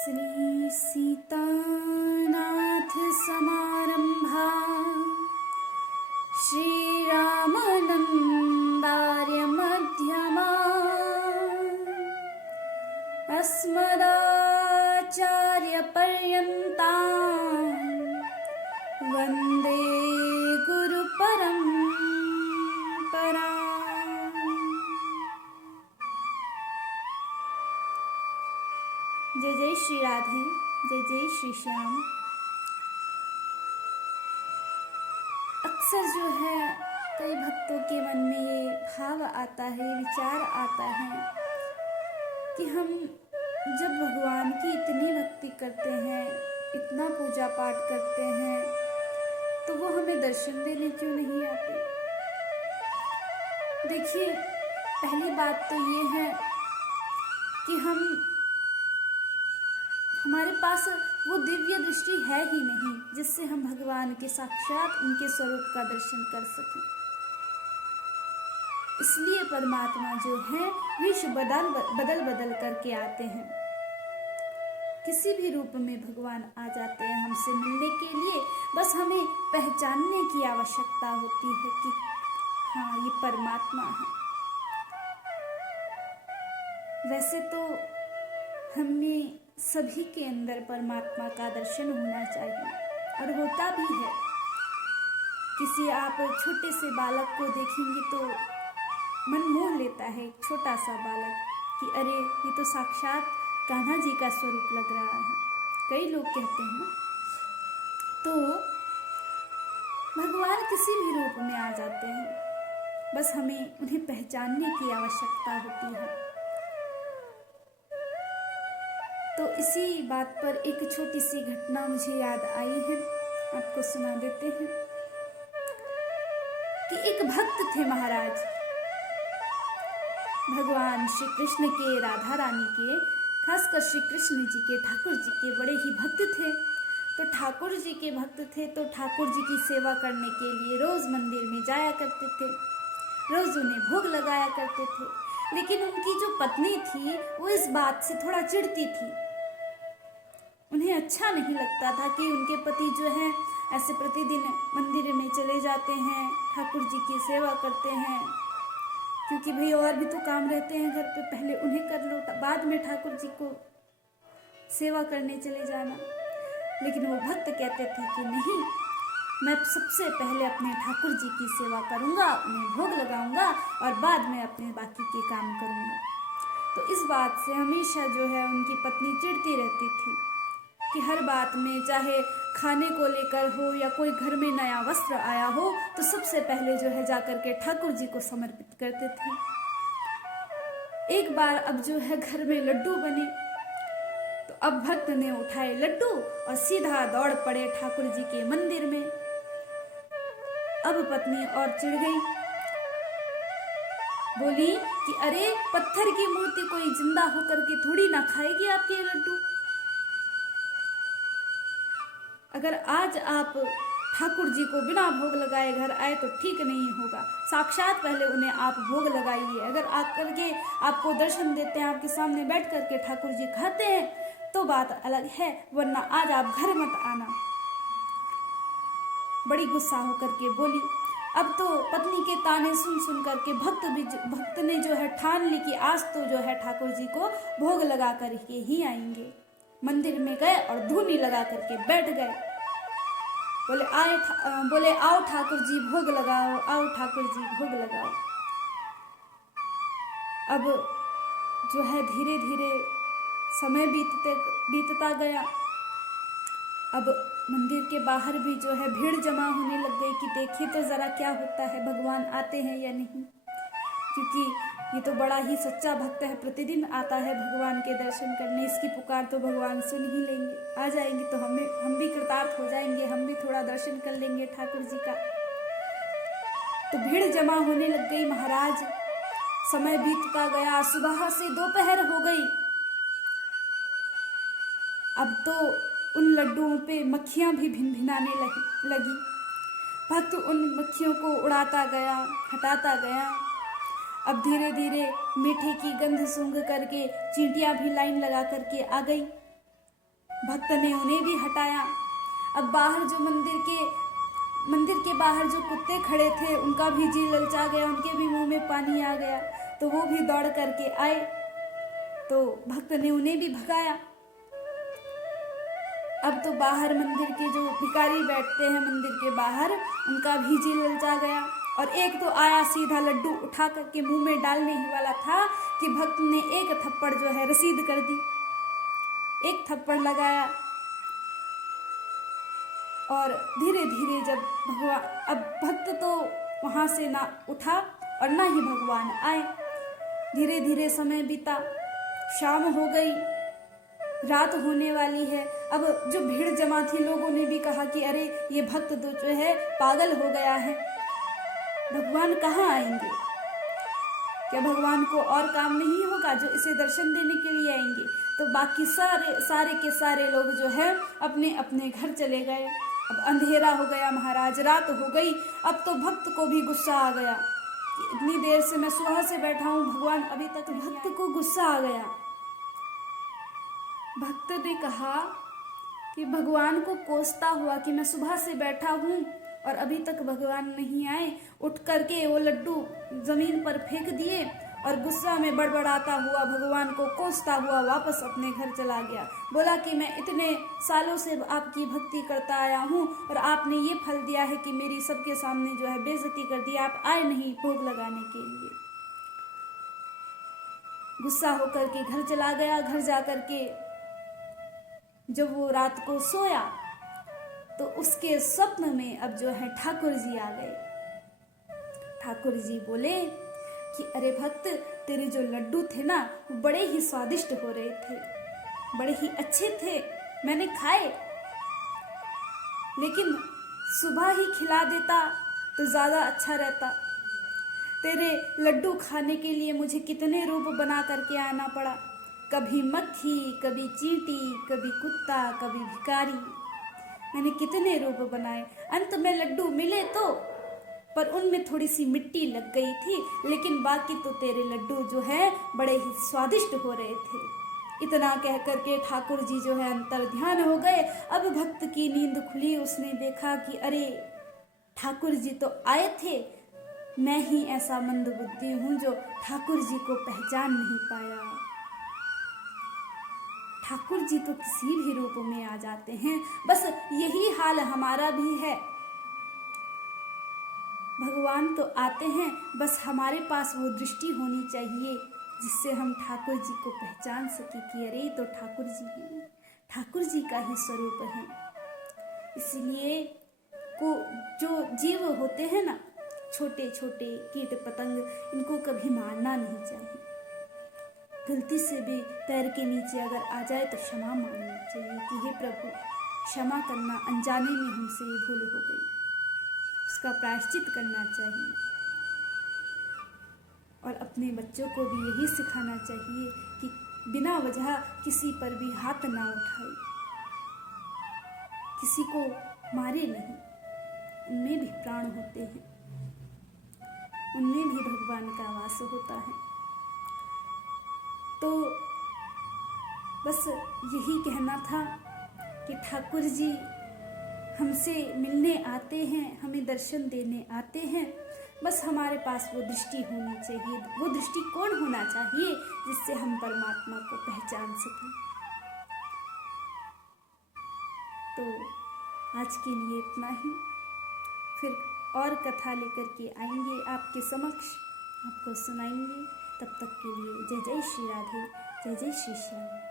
श्री सीतानाथ समारंभा श्रीरामानन्दार्य मध्यमा अस्मदाचार्य पर्यन्ता वन्दे गुरु परम्परा। जय जय श्री राधे, जय जय श्री श्याम। अक्सर जो है कई भक्तों के मन में ये भाव आता है, विचार आता है कि हम जब भगवान की इतनी भक्ति करते हैं, इतना पूजा पाठ करते हैं, तो वो हमें दर्शन देने क्यों नहीं आते। देखिए, पहली बात तो ये है कि हमारे पास वो दिव्य दृष्टि है ही नहीं जिससे हम भगवान के साक्षात उनके स्वरूप का दर्शन कर सकें। इसलिए परमात्मा जो है विश्व बदल करके आते हैं। किसी भी रूप में भगवान आ जाते हैं हमसे मिलने के लिए। बस हमें पहचानने की आवश्यकता होती है कि हाँ, ये परमात्मा है। वैसे तो हमें सभी के अंदर परमात्मा का दर्शन होना चाहिए और होता भी है। किसी आप छोटे से बालक को देखेंगे तो मन मोह लेता है, एक छोटा सा बालक, कि अरे ये तो साक्षात कान्हा जी का स्वरूप लग रहा है। कई लोग कहते हैं। तो भगवान किसी भी रूप में आ जाते हैं, बस हमें उन्हें पहचानने की आवश्यकता होती है। तो इसी बात पर एक छोटी सी घटना मुझे याद आई है, आपको सुना देते हैं कि एक भक्त थे महाराज, भगवान श्री कृष्ण के, राधा रानी के, खासकर श्री कृष्ण जी के, ठाकुर जी के बड़े ही भक्त थे। तो ठाकुर जी के भक्त थे तो ठाकुर जी की सेवा करने के लिए रोज मंदिर में जाया करते थे, रोज उन्हें भोग लगाया करते थे। लेकिन उनकी जो पत्नी थी वो इस बात से थोड़ा चिढ़ती थी। उन्हें अच्छा नहीं लगता था कि उनके पति जो है ऐसे प्रतिदिन मंदिर में चले जाते हैं, ठाकुर जी की सेवा करते हैं, क्योंकि भाई और भी तो काम रहते हैं घर पे, पहले उन्हें कर लो, बाद में ठाकुर जी को सेवा करने चले जाना। लेकिन वो भक्त कहते थे कि नहीं, मैं सबसे पहले अपने ठाकुर जी की सेवा करूंगा, उन्हें भोग लगाऊंगा और बाद में अपने बाकी के काम करूंगा। तो इस बात से हमेशा जो है उनकी पत्नी चिढ़ती रहती थी कि हर बात में, चाहे खाने को लेकर हो या कोई घर में नया वस्त्र आया हो, तो सबसे पहले जो है जाकर के ठाकुर जी को समर्पित करते थे। एक बार अब जो है घर में लड्डू बने, तो अब भक्त ने उठाए लड्डू और सीधा दौड़ पड़े ठाकुर जी के मंदिर में। अब पत्नी और चिढ़ गई, बोली कि अरे पत्थर की मूर्ति कोई जिंदा होकर के थोड़ी ना खाएगी आपके लड्डू। अगर आज आप ठाकुर जी को बिना भोग लगाए घर आए तो ठीक नहीं होगा। साक्षात पहले उन्हें आप भोग लगाइए। अगर आकर के आपको दर्शन देते हैं, आपके सामने बैठ करके ठाकुर जी खाते हैं तो बात अलग है, वरना आज आप घर मत आना। बड़ी गुस्सा होकर के बोली। अब तो पत्नी के ताने सुन करके भक्त ने जो है ठान ली कि आज तो जो है ठाकुर जी को भोग लगा करके ही आएंगे। मंदिर में गए और धूनी लगा करके बैठ गए। बोले आओ ठाकुर जी भोग लगाओ, आओ ठाकुर जी भोग लगाओ। अब जो है धीरे धीरे समय बीतता गया। अब मंदिर के बाहर भी जो है भीड़ जमा होने लग गई कि देखिए तो जरा क्या होता है, भगवान आते हैं या नहीं। क्योंकि ये तो बड़ा ही सच्चा भक्त है, प्रतिदिन आता है भगवान के दर्शन करने, इसकी पुकार तो भगवान सुन ही लेंगे, आ जाएंगे तो हम भी कृतार्थ हो जाएंगे, हम भी थोड़ा दर्शन कर लेंगे ठाकुर जी का। तो भीड़ जमा होने लग गई महाराज। समय बीतता गया, सुबह से दोपहर हो गई। अब तो उन लड्डुओं पे मक्खियां भी भिनभिनाने लगी। भक्त उन मक्खियों को उड़ाता गया, हटाता गया। अब धीरे धीरे मीठे की गंध सूंघ करके चींटियां भी लाइन लगा करके आ गई। भक्त ने उन्हें भी हटाया। अब बाहर जो मंदिर के बाहर जो कुत्ते खड़े थे उनका भी जी ललचा गया, उनके भी मुंह में पानी आ गया, तो वो भी दौड़ करके आए, तो भक्त ने उन्हें भी भगाया। अब तो बाहर मंदिर के जो भिखारी बैठते हैं मंदिर के बाहर, उनका भी जी ललचा गया। और एक तो आया सीधा लड्डू उठा करके मुंह में डालने ही वाला था कि भक्त ने एक थप्पड़ जो है रसीद कर दी, एक थप्पड़ लगाया। और धीरे धीरे जब भगवान, अब भक्त तो वहां से ना उठा और ना ही भगवान आए। धीरे धीरे समय बीता, शाम हो गई, रात होने वाली है। अब जो भीड़ जमा थी, लोगों ने भी कहा कि अरे ये भक्त तो जो है पागल हो गया है, भगवान कहाँ आएंगे? क्या भगवान को और काम नहीं होगा जो इसे दर्शन देने के लिए आएंगे? तो बाकी सारे के सारे लोग जो है अपने अपने घर चले गए। अब अंधेरा हो गया महाराज, रात हो गई। अब तो भक्त को भी गुस्सा आ गया कि इतनी देर से मैं सुबह से बैठा हूँ, भगवान अभी तक। भक्त को गुस्सा आ गया। भक्त ने कहा कि भगवान को कोसता हुआ कि मैं सुबह से बैठा हूँ और अभी तक भगवान नहीं आए। उठ करके वो लड्डू जमीन पर फेंक दिए और गुस्सा में बड़बड़ाता हुआ, भगवान को कोसता हुआ वापस अपने घर चला गया। बोला कि मैं इतने सालों से आपकी भक्ति करता आया हूँ और आपने ये फल दिया है कि मेरी सबके सामने जो है बेइज्जती कर दी, आप आए नहीं भोग लगाने के लिए। गुस्सा होकर के घर चला गया। घर जाकर के जब वो रात को सोया तो उसके स्वप्न में अब जो है ठाकुर जी आ गए। ठाकुर जी बोले कि अरे भक्त, तेरे जो लड्डू थे ना वो बड़े ही स्वादिष्ट हो रहे थे, बड़े ही अच्छे थे, मैंने खाए, लेकिन सुबह ही खिला देता तो ज़्यादा अच्छा रहता। तेरे लड्डू खाने के लिए मुझे कितने रूप बना करके आना पड़ा, कभी मक्खी, कभी चींटी, कभी कुत्ता, कभी भिखारी, मैंने कितने रूप बनाए। अंत में लड्डू मिले तो, पर उनमें थोड़ी सी मिट्टी लग गई थी, लेकिन बाकी तो तेरे लड्डू जो है बड़े ही स्वादिष्ट हो रहे थे। इतना कह करके ठाकुर जी जो है अंतर ध्यान हो गए। अब भक्त की नींद खुली, उसने देखा कि अरे ठाकुर जी तो आए थे, मैं ही ऐसा मंदबुद्धि हूँ जो ठाकुर जी को पहचान नहीं पाया। ठाकुर जी तो किसी भी रूप में आ जाते हैं, बस यही हाल हमारा भी है। भगवान तो आते हैं, बस हमारे पास वो दृष्टि होनी चाहिए जिससे हम ठाकुर जी को पहचान सके कि अरे तो ठाकुर जी हैं, ठाकुर जी का ही स्वरूप है। इसलिए को जो जीव होते हैं ना, छोटे छोटे कीट पतंग, इनको कभी मारना नहीं चाहिए। गलती से भी पैर के नीचे अगर आ जाए तो क्षमा मांगनी चाहिए कि हे प्रभु क्षमा करना, अनजाने में हमसे ये भूल हो गई, उसका प्रायश्चित करना चाहिए। और अपने बच्चों को भी यही सिखाना चाहिए कि बिना वजह किसी पर भी हाथ ना उठाए, किसी को मारे नहीं। उनमें भी प्राण होते हैं, उनमें भी भगवान का वास होता है। तो बस यही कहना था कि ठाकुर जी हमसे मिलने आते हैं, हमें दर्शन देने आते हैं, बस हमारे पास वो दृष्टि होनी चाहिए, वो दृष्टिकोण होना चाहिए जिससे हम परमात्मा को पहचान सकें। तो आज के लिए इतना ही, फिर और कथा लेकर के आएंगे आपके समक्ष, आपको सुनाएंगे। तब तक के लिए जय जय श्री राधे, जय जय श्री श्याम।